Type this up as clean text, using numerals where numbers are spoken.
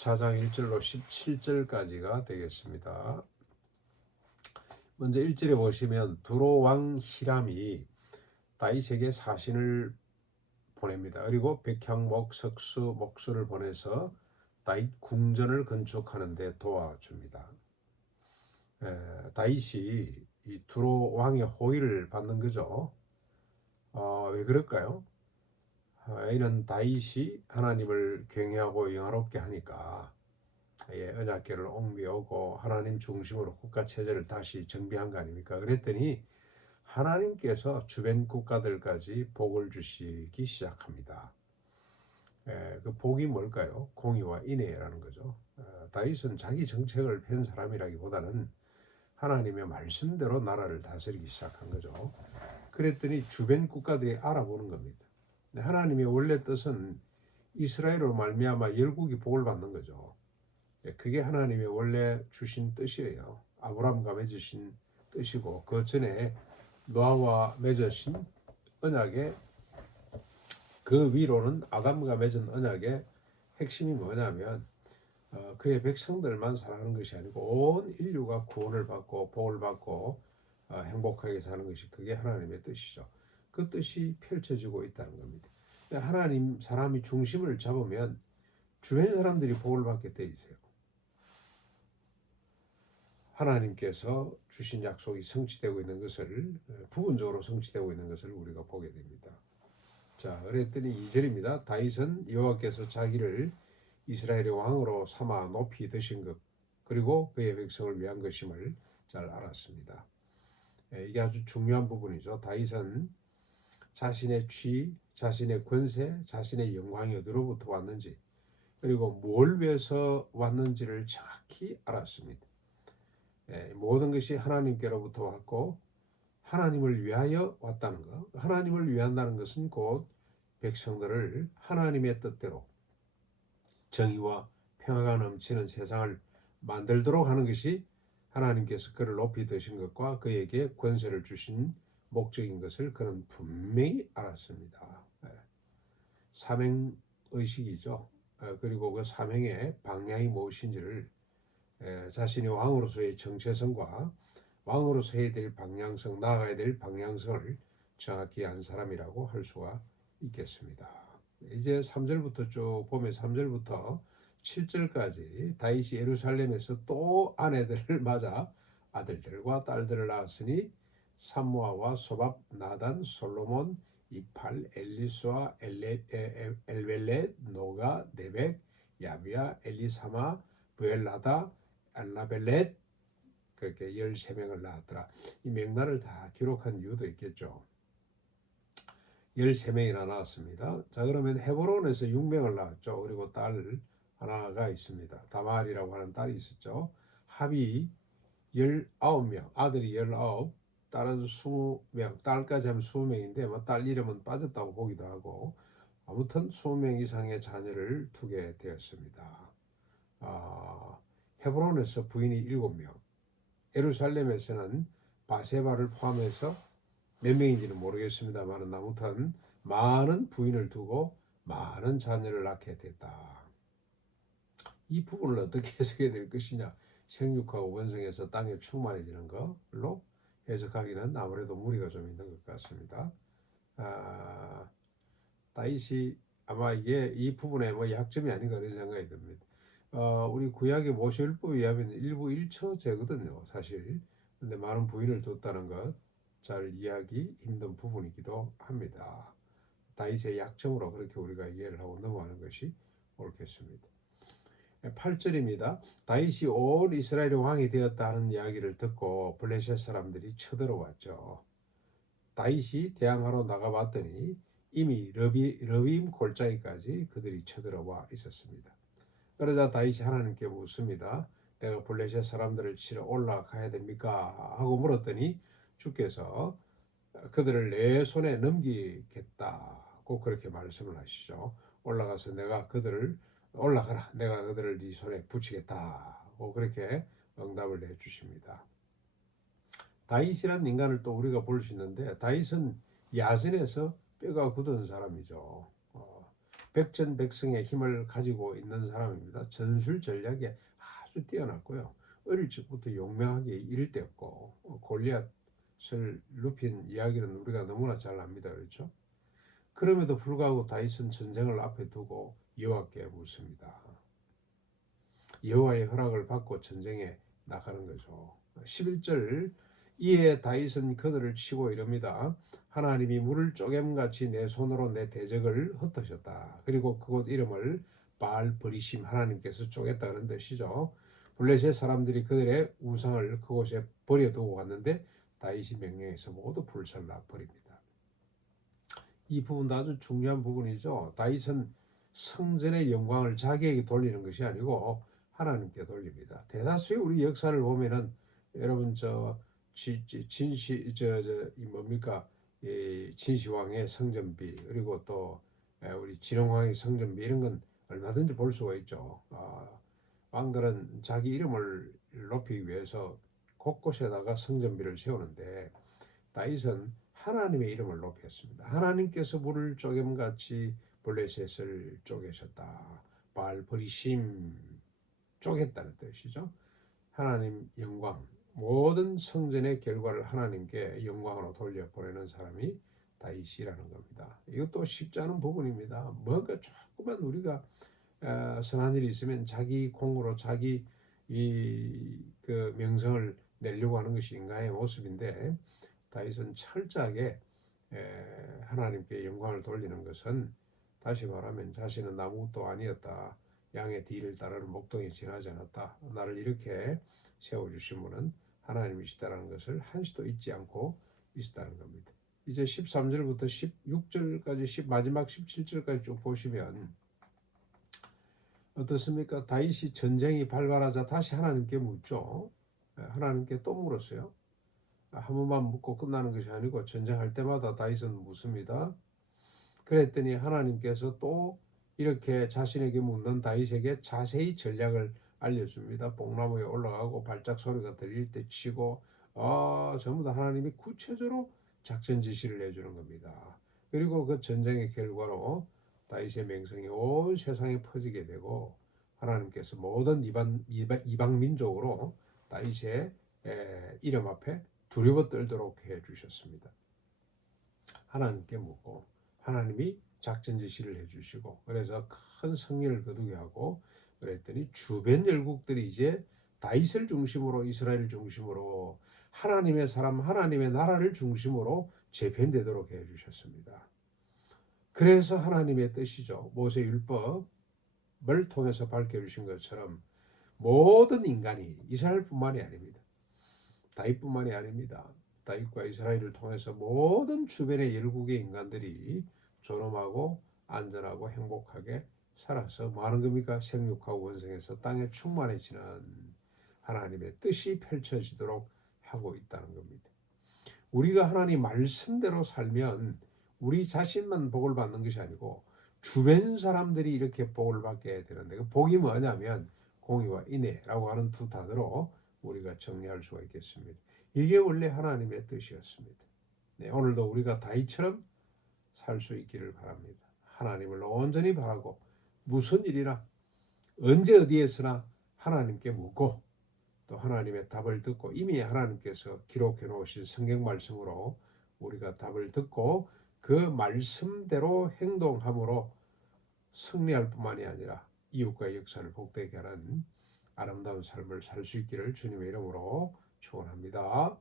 14장 1절로 17절까지가 되겠습니다. 먼저 1절에 보시면 두로 왕 히람이 다윗에게 사신을 보냅니다. 그리고 백향목, 석수, 목수를 보내서 다윗 궁전을 건축하는 데 도와줍니다. 다윗이 이 두로 왕의 호의를 받는 거죠. 왜 그럴까요? 이는 다윗이 하나님을 경외하고 영화롭게 하니까 언약궤를 옮겨오고 하나님 중심으로 국가 체제를 다시 정비한 거 아닙니까? 그랬더니 하나님께서 주변 국가들까지 복을 주시기 시작합니다. 그 복이 뭘까요? 공의와 인애라는 거죠. 다윗은 자기 정책을 편 사람이라기보다는 하나님의 말씀대로 나라를 다스리기 시작한 거죠. 그랬더니 주변 국가들이 알아보는 겁니다. 하나님의 원래 뜻은 이스라엘로 말미암아 열국이 복을 받는 거죠. 그게 하나님의 원래 주신 뜻이에요. 아브라함과 맺으신 뜻이고, 그 전에 노아와 맺으신 언약의 그 위로는 아담과 맺은 언약의 핵심이 뭐냐면 그의 백성들만 살아가는 것이 아니고 온 인류가 구원을 받고 복을 받고 행복하게 사는 것이 그게 하나님의 뜻이죠. 그 뜻이 펼쳐지고 있다는 겁니다. 하나님 사람이 중심을 잡으면 주변 사람들이 복을 받게 돼 있어요. 하나님께서 주신 약속이 성취되고 있는 것을 부분적으로 성취되고 있는 것을 우리가 보게 됩니다. 자, 그랬더니 2절입니다. 다윗은 여호와께서 자기를 이스라엘의 왕으로 삼아 높이 드신 것 그리고 그의 백성을 위한 것임을 잘 알았습니다. 이게 아주 중요한 부분이죠. 다윗은 자신의 쥐, 자신의 권세, 자신의 영광이 어디로부터 왔는지 그리고 뭘 위해서 왔는지를 정확히 알았습니다. 모든 것이 하나님께로부터 왔고 하나님을 위하여 왔다는 것. 하나님을 위한다는 것은 곧 백성들을 하나님의 뜻대로 정의와 평화가 넘치는 세상을 만들도록 하는 것이 하나님께서 그를 높이 드신 것과 그에게 권세를 주신 목적인 것을 그는 분명히 알았습니다. 사명의식이죠. 그리고 그 사명의 방향이 무엇인지를 자신이 왕으로서의 정체성과 왕으로서 해야 될 방향성, 나아가야 될 방향성을 정확히 안 사람이라고 할 수가 있겠습니다. 이제 3절부터 쭉 보면 3절부터 7절까지 다윗이 예루살렘에서 또 아내들을 맞아 아들들과 딸들을 낳았으니 삼무아와 소밥, 나단, 솔로몬, 이팔, 엘리수아, 엘벨렛, 노가, 네벡, 야비야, 엘리사마, 부엘라다, 알라벨렛 그렇게 13명을 낳았더라. 이 명단을 다 기록한 이유도 있겠죠. 13명이나 낳았습니다. 자, 그러면 헤브론에서 6명을 낳았죠. 그리고 딸 하나가 있습니다. 다말이라고 하는 딸이 있었죠. 합이 19명, 아들이 19, 딸은 20명, 딸까지 하면 20명인데 뭐딸 이름은 빠졌다고 보기도 하고 아무튼 20명 이상의 자녀를 두게 되었습니다. 헤브론에서 부인이 7명, 예루살렘에서는 바세바를 포함해서 몇 명인지는 모르겠습니다만 아무튼 많은 부인을 두고 많은 자녀를 낳게 됐다. 이 부분을 어떻게 해석해야 될 것이냐? 생육하고 번성해서 땅에 충만해지는 걸로 해석하기는 아무래도 무리가 좀 있는 것 같습니다. 다윗이 아마 이게 이 부분에 뭐 약점이 아닌가 그런 생각이 듭니다. 우리 구약의 모세율법에 의하면 일부 일처제거든요, 사실. 근데 많은 부인을 뒀다는 것 잘 이해하기 힘든 부분이기도 합니다. 다윗의 약점으로 그렇게 우리가 이해를 하고 넘어가는 것이 옳겠습니다. 8절입니다. 다윗이 온 이스라엘의 왕이 되었다는 이야기를 듣고 블레셋 사람들이 쳐들어왔죠. 다윗이 대항하러 나가봤더니 이미 러빔 골짜기까지 그들이 쳐들어와 있었습니다. 그러자 다윗이 하나님께 묻습니다. 내가 블레셋 사람들을 치러 올라가야 됩니까? 하고 물었더니 주께서 그들을 내 손에 넘기겠다고 그렇게 말씀을 하시죠. 올라가서 올라가라. 내가 그들을 네 손에 붙이겠다고 그렇게 응답을 해주십니다. 다윗이란 인간을 또 우리가 볼 수 있는데 다윗은 야전에서 뼈가 굳은 사람이죠. 백전백승의 힘을 가지고 있는 사람입니다. 전술 전략에 아주 뛰어났고요. 어릴 적부터 용맹하게 이를 때였고 골리앗을 눕힌 이야기는 우리가 너무나 잘 압니다. 그렇죠? 그럼에도 불구하고 다윗은 전쟁을 앞에 두고 여호와께 묻습니다. 여호와의 허락을 받고 전쟁에 나가는 거죠. 11절 이에 다윗은 그들을 치고 이릅니다. 하나님이 물을 쪼개같이 내 손으로 내 대적을 흩으셨다. 그리고 그곳 이름을 바알 버리심 하나님께서 쪼갰다는 뜻이죠. 블레셋 사람들이 그들의 우상을 그곳에 버려두고 갔는데 다윗이 명령해서 모두 불살라 버립니다. 이 부분도 아주 중요한 부분이죠. 다윗은 성전의 영광을 자기에게 돌리는 것이 아니고 하나님께 돌립니다. 대다수의 우리 역사를 보면은 여러분 진시 이 뭡니까 진시황의 성전비 그리고 또 우리 진흥왕의 성전비 이런 건 얼마든지 볼 수가 있죠. 왕들은 자기 이름을 높이기 위해서 곳곳에다가 성전비를 세우는데 다윗은 하나님의 이름을 높였습니다. 하나님께서 물을 쪼개같이 블레셋을 쪼개셨다. 바알 버리심 쪼갰다는 뜻이죠. 하나님 영광 모든 성전의 결과를 하나님께 영광으로 돌려보내는 사람이 다윗이라는 겁니다. 이것도 쉽지 않은 부분입니다. 뭔가 조금만 우리가 선한 일이 있으면 자기 공으로 자기 그 명성을 내려고 하는 것이 인간의 모습인데 다윗은 철저하게 하나님께 영광을 돌리는 것은 다시 말하면 자신은 아무것도 아니었다. 양의 뒤를 따르는 목동이 지나지 않았다. 나를 이렇게 세워주신 분은 하나님이시다라는 것을 한시도 잊지 않고 있었다는 겁니다. 이제 13절부터 16절까지 마지막 17절까지 쭉 보시면 어떻습니까? 다윗이 전쟁이 발발하자 다시 하나님께 묻죠. 하나님께 또 물었어요. 한 번만 묻고 끝나는 것이 아니고 전쟁할 때마다 다윗은 묻습니다. 그랬더니 하나님께서 또 이렇게 자신에게 묻는 다윗에게 자세히 전략을 알려줍니다. 뽕나무에 올라가고 발작 소리가 들릴 때 치고 전부 다 하나님이 구체적으로 작전 지시를 해주는 겁니다. 그리고 그 전쟁의 결과로 다윗의 명성이 온 세상에 퍼지게 되고 하나님께서 모든 이방 민족으로 다윗의 이름 앞에 두려워 떨도록 해주셨습니다. 하나님께 묻고 하나님이 작전 지시를 해주시고 그래서 큰 승리를 거두게 하고 그랬더니 주변 열국들이 이제 다윗을 중심으로 이스라엘을 중심으로 하나님의 사람 하나님의 나라를 중심으로 재편되도록 해주셨습니다. 그래서 하나님의 뜻이죠. 모세 율법을 통해서 밝혀주신 것처럼 모든 인간이 이스라엘뿐만이 아닙니다. 다윗뿐만이 아닙니다. 다윗과 이스라엘을 통해서 모든 주변의 열국의 인간들이 존엄하고 안전하고 행복하게 살아서 뭐 하는 겁니까? 생육하고 번성해서 땅에 충만해지는 하나님의 뜻이 펼쳐지도록 하고 있다는 겁니다. 우리가 하나님 말씀대로 살면 우리 자신만 복을 받는 것이 아니고 주변 사람들이 이렇게 복을 받게 되는데 그 복이 뭐냐면 공의와 인애라고 하는 두 단어로 우리가 정리할 수가 있겠습니다. 이게 원래 하나님의 뜻이었습니다. 네, 오늘도 우리가 다윗처럼 살 수 있기를 바랍니다. 하나님을 온전히 바라고 무슨 일이나 언제 어디에서나 하나님께 묻고 또 하나님의 답을 듣고 이미 하나님께서 기록해 놓으신 성경 말씀으로 우리가 답을 듣고 그 말씀대로 행동함으로 승리할 뿐만이 아니라 이웃과 역사를 복되게 하는 아름다운 삶을 살 수 있기를 주님의 이름으로 축원합니다.